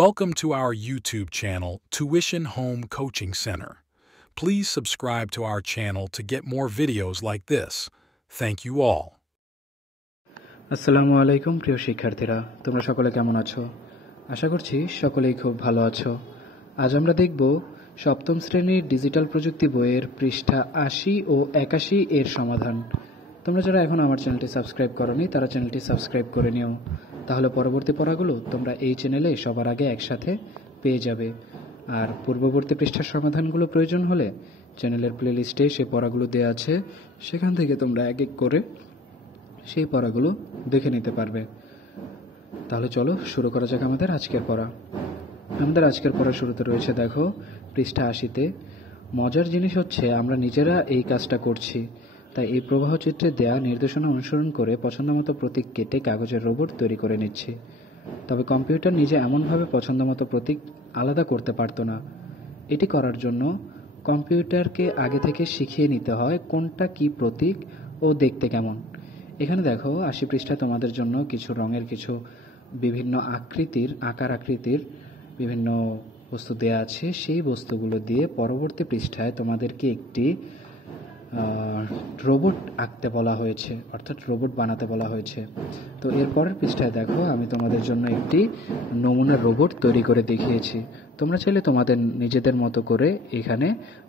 Welcome to our YouTube channel, Tuition Home Coaching Center. Please subscribe to our channel to get more videos like this. Thank you all. আসসালামু আলাইকুম প্রিয় শিক্ষার্থীরা, তোমরা সকলে কেমন আছো? আশা করছি সকলেই খুব ভালো আছো। আজ আমরা দেখব সপ্তম শ্রেণীর ডিজিটাল প্রযুক্তি বইয়ের পৃষ্ঠা ৮০ ও ৮১ এর সমাধান। তোমরা যারা এখন আমার চ্যানেলটি সাবস্ক্রাইব করোনি তারা চ্যানেলটি সাবস্ক্রাইব করে নিও, তাহলে পরবর্তী পড়াগুলো তোমরা এই চ্যানেলে সবার আগে একসাথে পেয়ে যাবে। আর পূর্ববর্তী পৃষ্ঠার সমাধানগুলো প্রয়োজন হলে চ্যানেলের প্লেলিস্টে সে পড়াগুলো দেওয়া আছে, সেখান থেকে তোমরা এক এক করে সেই পড়াগুলো দেখে নিতে পারবে। তাহলে চলো শুরু করা যাক আমাদের আজকের পড়া। আমাদের আজকের পড়া শুরুতে রয়েছে দেখো পৃষ্ঠা ৮০-তে। মজার জিনিস হচ্ছে আমরা নিজেরা এই কাজটা করছি, তাই এই প্রবাহ চিত্রে দেয়া নির্দেশনা অনুসরণ করে পছন্দমতো প্রতীক কেটে কাগজের রোবট তৈরি করে নিচ্ছি। তবে কম্পিউটার নিজে এমনভাবে পছন্দমতো প্রতীক আলাদা করতে পারতো না। এটি করার জন্য কম্পিউটারকে আগে থেকে শিখিয়ে নিতে হয় কোনটা কি প্রতীক ও দেখতে কেমন। এখানে দেখো ৮০ পৃষ্ঠা তোমাদের জন্য কিছু রঙের কিছু বিভিন্ন আকার আকৃতির বিভিন্ন বস্তু দেয়া আছে। সেই বস্তুগুলো দিয়ে পরবর্তী পৃষ্ঠায় তোমাদেরকে একটি রোবট আঁকতে বলা হয়েছে, অর্থাৎ রোবট বানাতে বলা হয়েছে। তো এরপরের পৃষ্ঠায় দেখো আমি তোমাদের জন্য একটি নমুনা রোবট তৈরি করে দেখিয়েছি। তোমরা চাইলে তোমাদের নিজেদের মতো করে এখানে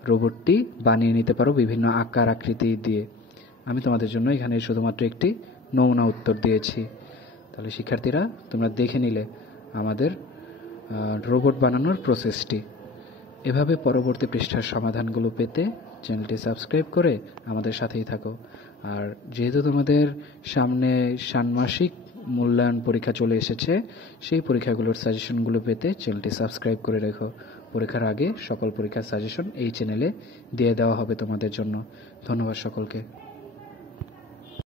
রোবটটি বানিয়ে নিতে পারো বিভিন্ন আকার আকৃতি দিয়ে। আমি তোমাদের জন্য এখানে শুধুমাত্র একটি নমুনা উত্তর দিয়েছি। তাহলে শিক্ষার্থীরা তোমরা দেখে নিলে আমাদের রোবট বানানোর প্রসেসটি। এভাবে পরবর্তী পৃষ্ঠার সমাধানগুলো পেতে চ্যানেলটি সাবস্ক্রাইব করে আমাদের সাথেই থাকো। আর যেহেতু তোমাদের সামনে ষান্মাসিক মূল্যায়ন পরীক্ষা চলে এসেছে, সেই পরীক্ষাগুলোর সাজেশনগুলো পেতে চ্যানেলটি সাবস্ক্রাইব করে রেখো। পরীক্ষার আগে সকল পরীক্ষার সাজেশন এই চ্যানেলে দিয়ে দেওয়া হবে তোমাদের জন্য। ধন্যবাদ সকলকে।